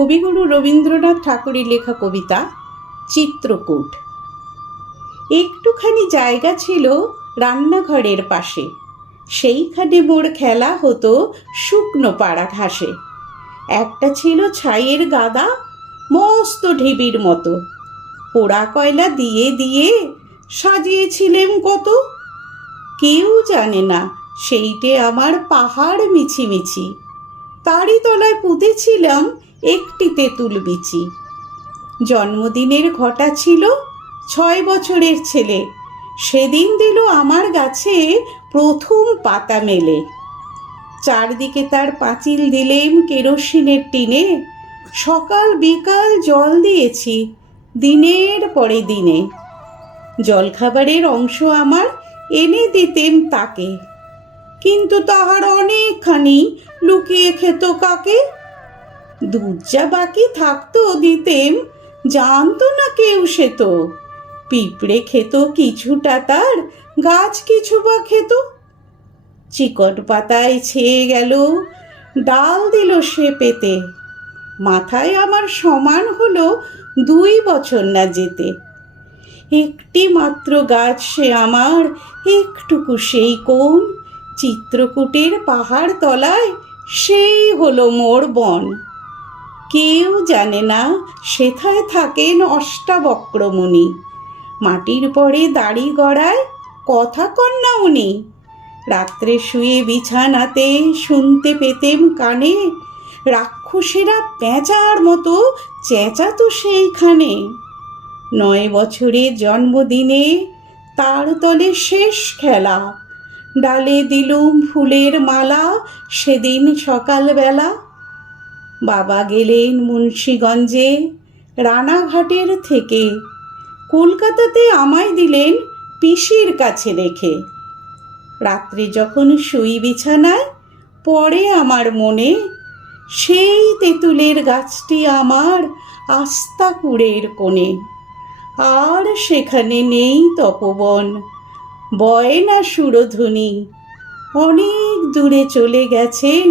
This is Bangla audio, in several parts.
কবিগুরু রবীন্দ্রনাথ ঠাকুরের লেখা কবিতা চিত্রকূট। একটুখানি জায়গা ছিল রান্নাঘরের পাশে, সেইখানে মোর খেলা হতো শুকনো পাড়া ঘাসে। একটা ছিল ছাইয়ের গাদা, মস্ত ঢিবির মতো, পোড়া কয়লা দিয়ে দিয়ে সাজিয়েছিলেম কত। কেউ জানে না সেইটে আমার পাহাড় মিছিমিছি, তারই তলায় পুঁতেছিলাম একটি তেঁতুল বিচি। জন্মদিনের ঘটা ছিল 6 বছরের ছেলে, সেদিন দিল আমার গাছে প্রথম পাতা মেলে। চারদিকে তার পাঁচিল দিলেম কেরোসিনের টিনে, সকাল বিকাল জল দিয়েছি দিনের পরে দিনে। জলখাবারের অংশ আমার এনে দিতেম তাকে, কিন্তু তাহার অনেকখানি লুকিয়ে খেত কাকে। দুধ যা বাকি থাকতো দিতেম, জানতো না কেউ সে তো। পিঁপড়ে খেত কিছুটা, তার গাছ কিছু বা খেত। চিকট পাতায় ছেয়ে গেল, ডাল দিল সে পেতে। মাথায় আমার সমান হলো 2 বছর না যেতে। একটি মাত্র গাছ সে আমার, একটুকু সেই কোণ, চিত্রকূটের পাহাড় তলায় সেই হলো মোর বন। কেউ জানে না সেথায় থাকেন অষ্টাবক্র মুনি, মাটির পরে দাড়ি গড়ায় কথা কন না উনি। রাত্রে শুয়ে বিছানাতে শুনতে পেতেম কানে, রাক্ষসেরা পেঁচার মতো চেঁচাতো সেইখানে। 9 বছরের জন্মদিনে তার তলে শেষ খেলা, ডালে দিলুম ফুলের মালা সেদিন সকালবেলা। বাবা গেলেন মুন্সিগঞ্জে রানাঘাটের থেকে, কলকাতাতে আমায় দিলেন পিসির কাছে রেখে। রাত্রে যখন শুই বিছানায় পড়ে আমার মনে, সেই তেঁতুলের গাছটি আমার আস্তাকুড়ের কোণে। আর সেখানে নেই তপবন, বয় না সুরধ্বনি, অনেক দূরে চলে গেছেন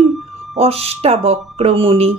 অষ্টাবক্র মুনি।